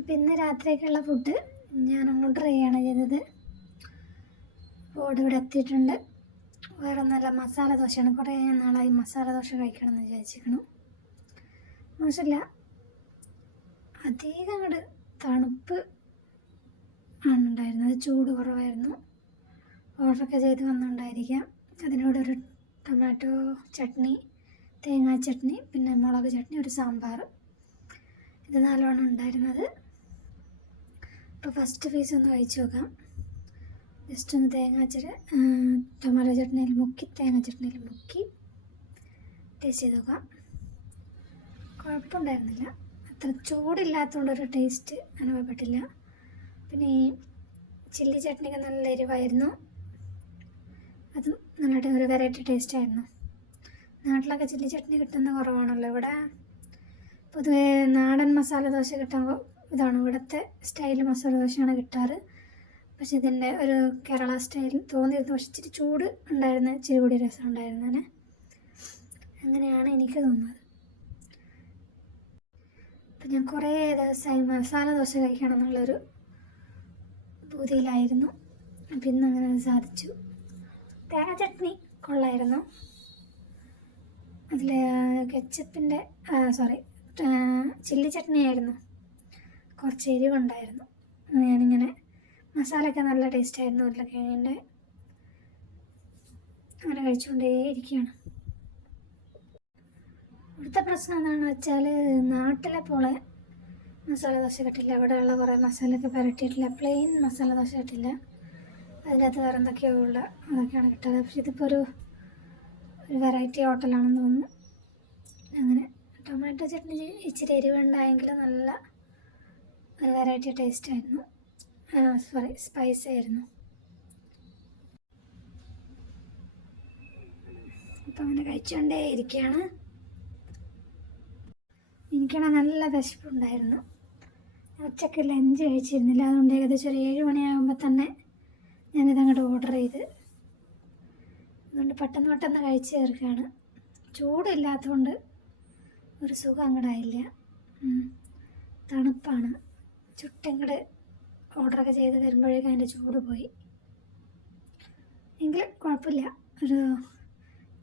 അപ്പം ഇന്ന് രാത്രിക്കുള്ള ഫുഡ് ഞാൻ ഓർഡർ ചെയ്യുകയാണ് ചെയ്തത്. ഓർഡർ ഇവിടെ എത്തിയിട്ടുണ്ട്. വേറെ നല്ല മസാല ദോശയാണ്. കുറേ നാളായി മസാല ദോശ കഴിക്കണം എന്ന് വിചാരിച്ചിരിക്കണം. മോശമില്ല, അധികം അങ്ങോട്ട് തണുപ്പ് ആണ് ഉണ്ടായിരുന്നത്, ചൂട് കുറവായിരുന്നു. ഓർഡറൊക്കെ ചെയ്ത് വന്നിട്ടുണ്ടായിരിക്കാം. അതിനോടൊരു ടൊമാറ്റോ ചട്നി, തേങ്ങാ ചട്നി, പിന്നെ മുളക് ചട്നി, ഒരു സാമ്പാർ, ഇത് നാലുമാണ് ഉണ്ടായിരുന്നത്. അപ്പോൾ ഫസ്റ്റ് പീസ് ഒന്ന് കഴിച്ച് നോക്കാം. ജസ്റ്റ് ഒന്ന് ടൊമാറ്റോ ചട്നിയിൽ മുക്കി, തേങ്ങാ ചട്നിയിൽ മുക്കി ടേസ്റ്റ് ചെയ്ത് നോക്കാം. കുഴപ്പമുണ്ടായിരുന്നില്ല, അത്ര ചൂടില്ലാത്തതുകൊണ്ടൊരു ടേസ്റ്റ് അനുഭവപ്പെട്ടില്ല. പിന്നെ ഈ ചില്ലി ചട്നിക്ക് നല്ല എരിവായിരുന്നു, അതും നന്നായിട്ട് ഒരു വെറൈറ്റി ടേസ്റ്റ് ആയിരുന്നു. നാട്ടിലൊക്കെ ചില്ലി ചട്നി കിട്ടുന്ന കുറവാണല്ലോ. ഇവിടെ പൊതുവേ നാടൻ മസാല ദോശ കിട്ടാൻ ഇതാണ് ഇവിടുത്തെ സ്റ്റൈൽ മസാല ദോശയാണ് കിട്ടാറ്. പക്ഷെ ഇതിൻ്റെ ഒരു കേരള സ്റ്റൈൽ തോന്നിയിരുന്നു. പക്ഷെ ഇച്ചിരി ചൂട് ഉണ്ടായിരുന്ന, ഇച്ചിരി കൂടി രസം ഉണ്ടായിരുന്നേ. അങ്ങനെയാണ് എനിക്ക് തോന്നുന്നത്. അപ്പം ഞാൻ കുറേ ദിവസമായി മസാല ദോശ കഴിക്കണം എന്നുള്ളൊരു പൂതിയിലായിരുന്നു. അപ്പം ഇന്ന് അങ്ങനെ സാധിച്ചു. തേങ്ങ ചട്നി കൊള്ളായിരുന്നു. അതിൽ കെച്ചപ്പിൻ്റെ ചില്ലി ചട്നി ആയിരുന്നു, കുറച്ച് എരിവുണ്ടായിരുന്നു. ഞാനിങ്ങനെ മസാലയൊക്കെ നല്ല ടേസ്റ്റായിരുന്നു ഉരുളക്കിഴങ്ങിൻ്റെ. അങ്ങനെ കഴിച്ചുകൊണ്ടേ ഇരിക്കുകയാണ്. ഇവിടുത്തെ പ്രശ്നം എന്താണെന്ന് വെച്ചാൽ നാട്ടിലെ പോലെ മസാല ദോശ കിട്ടില്ല. ഇവിടെയുള്ള കുറേ മസാലയൊക്കെ പുരട്ടിയിട്ടില്ല, പ്ലെയിൻ മസാല ദോശ കിട്ടില്ല. അതിനകത്ത് വേറെ എന്തൊക്കെയോ ഉള്ള അതൊക്കെയാണ് കിട്ടുന്നത്. പക്ഷെ ഇതിപ്പോൾ ഒരു വെറൈറ്റി ഹോട്ടലാണെന്ന് തോന്നുന്നു. അങ്ങനെ ടൊമാറ്റോ ചട്നി ഇച്ചിരി എരിവുണ്ടായെങ്കിൽ നല്ല ഒരു വെറൈറ്റി ടേസ്റ്റ് ആയിരുന്നു. സ്പൈസ് ആയിരുന്നു. അപ്പം അങ്ങനെ കഴിച്ചുകൊണ്ടേ ഇരിക്കുകയാണ്. എനിക്കാണെങ്കിൽ നല്ല വിശപ്പുണ്ടായിരുന്നു. ഉച്ചയ്ക്ക് ലഞ്ച് കഴിച്ചിരുന്നില്ല. അതുകൊണ്ട് ഏകദേശം ഒരു 7 മണിയാകുമ്പോൾ തന്നെ ഞാനിതങ്ങോട്ട് ഓർഡർ ചെയ്ത്, അതുകൊണ്ട് പെട്ടെന്ന് കഴിച്ച് തീർക്കുകയാണ്. ചൂടില്ലാത്തതുകൊണ്ട് ഒരു സുഖം അങ്ങോട്ടായില്ല. തണുപ്പാണ്. ചുട്ടങ്ങോട്ട് ഓർഡറൊക്കെ ചെയ്ത് വരുമ്പോഴേക്കും അതിൻ്റെ ചൂട് പോയി. എങ്കിലും കുഴപ്പമില്ല, ഒരു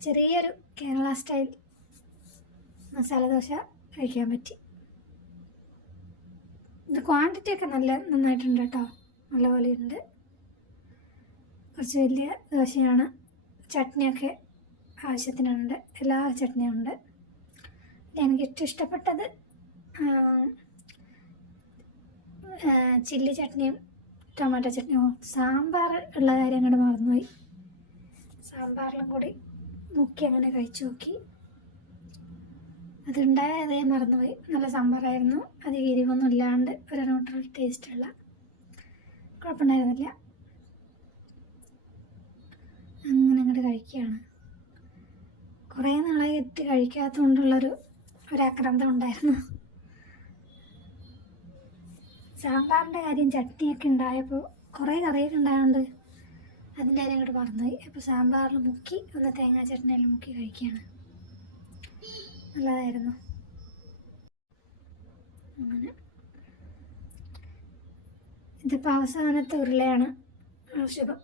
ചെറിയൊരു കേരള സ്റ്റൈൽ മസാല ദോശ കഴിക്കാൻ പറ്റി. ഇത് ക്വാണ്ടിറ്റിയൊക്കെ നന്നായിട്ടുണ്ട് കേട്ടോ, നല്ലപോലെ ഉണ്ട്. കുറച്ച് വലിയ ദോശയാണ്. ചട്നിയൊക്കെ ആവശ്യത്തിനുണ്ട്, എല്ലാ ചട്നിയും ഉണ്ട്. എനിക്ക് ഏറ്റവും ഇഷ്ടപ്പെട്ടത് ചില്ലി ചട്നിയും ടൊമാറ്റോ ചട്നിയും. സാമ്പാർ ഉള്ള കാര്യം അങ്ങോട്ട് മറന്നുപോയി. സാമ്പാറിലും കൂടി മുക്കി അങ്ങനെ കഴിച്ചു നോക്കി. അതുണ്ടായതേ മറന്നുപോയി. നല്ല സാമ്പാറായിരുന്നു, അധികം എരിവൊന്നും ഇല്ലാണ്ട് ഒരു ന്യൂട്രൽ ടേസ്റ്റുള്ള, കുഴപ്പമുണ്ടായിരുന്നില്ല. അങ്ങനെ അങ്ങോട്ട് കഴിക്കുകയാണ്. കുറേ നാളായി ഇട്ട് കഴിക്കാത്തതുകൊണ്ടുള്ളൊരു ആക്രാന്തം ഉണ്ടായിരുന്നു. സാമ്പാറിൻ്റെ കാര്യം, ചട്നിയൊക്കെ ഉണ്ടായപ്പോൾ കുറേ കറിയൊക്കെ ഉണ്ടായതുകൊണ്ട് അതിൻ്റെ കാര്യം അങ്ങോട്ട് മറന്നുപോയി. അപ്പോൾ സാമ്പാറിൽ മുക്കി ഒന്ന് തേങ്ങാ ചട്നിയിൽ മുക്കി കഴിക്കുകയാണ്. നല്ലതായിരുന്നു. അങ്ങനെ ഇതിപ്പോൾ അവസാനത്തെ ഉരുളയാണ്. ശുഭം.